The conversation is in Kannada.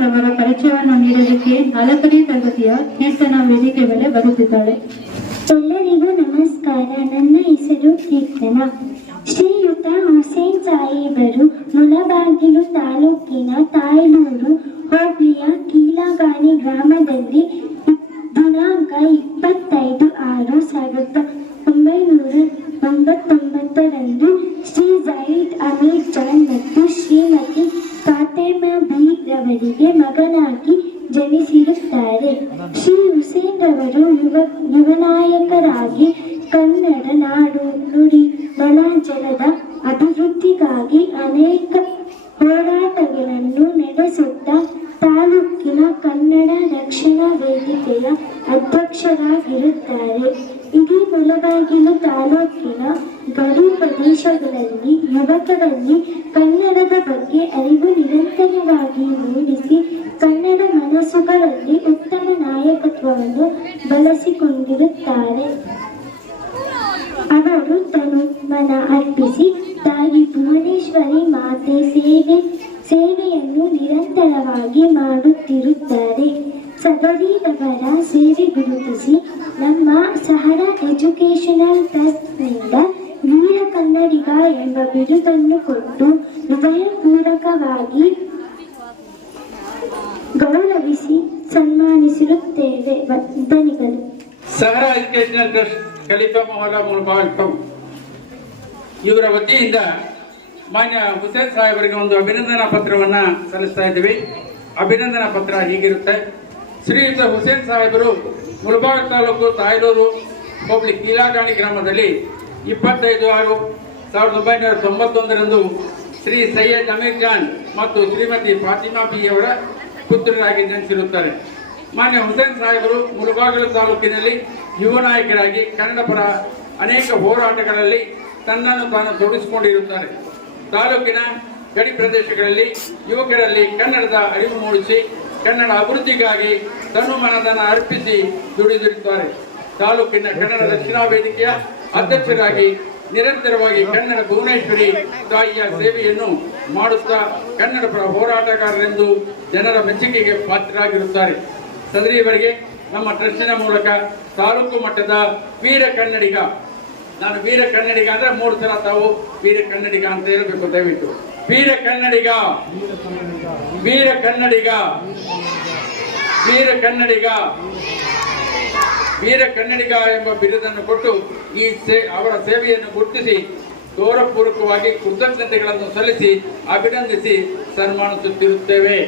ರವರ ಪರಿಚಯವನ್ನು ನೀಡಲಿಕ್ಕೆ 4ನೇ ತರಗತಿಯ ಕೀರ್ತನಾ ವೇದಿಕೆ ಮೇಲೆ ಬರುತ್ತಿದ್ದಾಳೆ. ಎಲ್ಲರಿಗೂ ನಮಸ್ಕಾರ. ನನ್ನ ಹೆಸರು ಕೀರ್ತನಾ. ಶ್ರೀಯುತ ಹುಸೇನ್ ಸಾಹೇಬರು ಮುಳಬಾಗಿಲು ತಾಲೂಕಿನ ತಾಯ್ಲೂರು ಹೋಬಳಿಯ ಕೀಲಗಾಣಿ ಗ್ರಾಮದಲ್ಲಿ ದಿನಾಂಕ 25/6/1999 ಶ್ರೀ ಝೈದ್ ಅಮೀರ್ ಜಾನ್ ಮತ್ತು ಶ್ರೀಮತಿ ಫಾತೆಮಾ ಬಿ ರವರಿಗೆ ಮಗನಾಗಿ ಜನಿಸಿರುತ್ತಾರೆ. ಶ್ರೀ ಹುಸೇನ್ ರವರು ಯುವನಾಯಕರಾಗಿ ಕನ್ನಡ ನಾಡು ನುಡಿ ಜಲದ ಅಭಿವೃದ್ಧಿಗಾಗಿ ಅನೇಕ ಹೋರಾಟಗಳನ್ನು ನಡೆಸುತ್ತಾ ತಾಲೂಕಿನ ಕನ್ನಡ ರಕ್ಷಣಾ ವೇದಿಕೆಯ ಅಧ್ಯಕ್ಷರಾಗಿರುತ್ತಾರೆ. ಇಡೀ ಮುಳಬಾಗಿಲು ತಾಲೂಕಿನ ಗಡಿ ಪ್ರದೇಶಗಳಲ್ಲಿ ಯುವಕರಲ್ಲಿ ಕನ್ನಡದ ಬಗ್ಗೆ ಅರಿವು ನಿರಂತರವಾಗಿ ಮೂಡಿಸಿ ಕನ್ನಡ ಮನಸ್ಸುಗಳಲ್ಲಿ ಉತ್ತಮ ನಾಯಕತ್ವವನ್ನು ಬಳಸಿಕೊಂಡಿರುತ್ತಾರೆ. ಅವರು ತನು ಮನ ಅರ್ಪಿಸಿ ತಾಯಿ ಭುವನೇಶ್ವರಿ ಮಾತೆ ಸೇವೆಯನ್ನು ನಿರಂತರವಾಗಿ ಮಾಡುತ್ತಿರುತ್ತಾರೆ. ಸದರಿಯವರ ಸೇವೆ ಗುರುತಿಸಿ ನಮ್ಮ ಸಹರಾ ಎಜುಕೇಶನಲ್ ಟ್ರಸ್ಟ್ನಿಂದ ವೀರ ಕನ್ನಡಿಗ ಎಂಬ ಬಿರುದನ್ನು ಕೊಟ್ಟು ಹೃದಯಪೂರ್ವಕವಾಗಿ ಗೌರವಿಸಿ ಸನ್ಮಾನಿಸಿರುತ್ತೇವೆ. ಧನ್ಯವಾದಗಳು. Sahara educational trust Khalifa Mohalla Mulbagal ಇವರ ವತಿಯಿಂದ ಮಾನ್ಯ ಹುಸೇನ್ ಸಾಹೇಬರಿಗೆ ಒಂದು ಅಭಿನಂದನಾ ಪತ್ರವನ್ನ ಸಲ್ಲಿಸ್ತಾ ಇದ್ದೀವಿ. ಅಭಿನಂದನಾ ಪತ್ರ ಹೀಗಿರುತ್ತೆ. ಶ್ರೀಯುತ ಹುಸೇನ್ ಸಾಹೇಬರು ಮುಳಬಾಗಿಲು ತಾಲೂಕು ತಾಯ್ಲೂರು ಹೋಬಳಿ ಕೀಲಗಾಣಿ ಗ್ರಾಮದಲ್ಲಿ 25/6/1991 ಶ್ರೀ ಸೈಯದ್ ಅಮೀರ್ ಜಾನ್ ಮತ್ತು ಶ್ರೀಮತಿ ಫಾತಿಮಾ ಬಿ ಅವರ ಪುತ್ರರಾಗಿ ಜನಿಸಿರುತ್ತಾರೆ. ಮಾನ್ಯ ಹುಸೇನ್ ಸಾಹೇಬರು ಮುಳಬಾಗಿಲು ತಾಲೂಕಿನಲ್ಲಿ ಯುವ ನಾಯಕರಾಗಿ ಕನ್ನಡ ಪರ ಅನೇಕ ಹೋರಾಟಗಳಲ್ಲಿ ತನ್ನನ್ನು ತಾನು ತೊಡಗಿಸಿಕೊಂಡಿರುತ್ತಾರೆ. ತಾಲೂಕಿನ ಗಡಿ ಪ್ರದೇಶಗಳಲ್ಲಿ ಯುವಕರಲ್ಲಿ ಕನ್ನಡದ ಅರಿವು ಮೂಡಿಸಿ ಕನ್ನಡ ಅಭಿವೃದ್ಧಿಗಾಗಿ ತನು ಮನಧನ ಅರ್ಪಿಸಿ ದುಡಿದಿರುತ್ತಾರೆ. ತಾಲೂಕಿನ ಕನ್ನಡ ರಕ್ಷಣಾ ವೇದಿಕೆಯ ಅಧ್ಯಕ್ಷರಾಗಿ ನಿರಂತರವಾಗಿ ಕನ್ನಡ ಭುವನೇಶ್ವರಿ ತಾಯಿಯ ಸೇವೆಯನ್ನು ಮಾಡುತ್ತಾ ಕನ್ನಡ ಪರ ಹೋರಾಟಗಾರರೆಂದು ಜನರ ಮೆಚ್ಚುಗೆಗೆ ಪಾತ್ರರಾಗಿರುತ್ತಾರೆ. ಸದರಿಯವರಿಗೆ ನಮ್ಮ ಟ್ರಸ್ಟಿನ ಮೂಲಕ ತಾಲೂಕು ಮಟ್ಟದ ವೀರ ಕನ್ನಡಿಗ, ನಾನು ವೀರ ಕನ್ನಡಿಗ ಅಂದ್ರೆ 3 ಸಲ ತಾವು ವೀರ ಕನ್ನಡಿಗ ಅಂತ ಹೇಳಬೇಕು. ದಯವಿಟ್ಟು ವೀರ ಕನ್ನಡಿಗ, ವೀರ ಕನ್ನಡಿಗ, ವೀರ ಕನ್ನಡಿಗ, ವೀರ ಕನ್ನಡಿಗ ಎಂಬ ಬಿರುದನ್ನು ಕೊಟ್ಟು ಈ ಅವರ ಸೇವೆಯನ್ನು ಗುರುತಿಸಿ ಗೌರವಪೂರ್ವಕವಾಗಿ ಕೃತಜ್ಞತೆಗಳನ್ನು ಸಲ್ಲಿಸಿ ಅಭಿನಂದಿಸಿ ಸನ್ಮಾನಿಸುತ್ತಿರುತ್ತೇವೆ.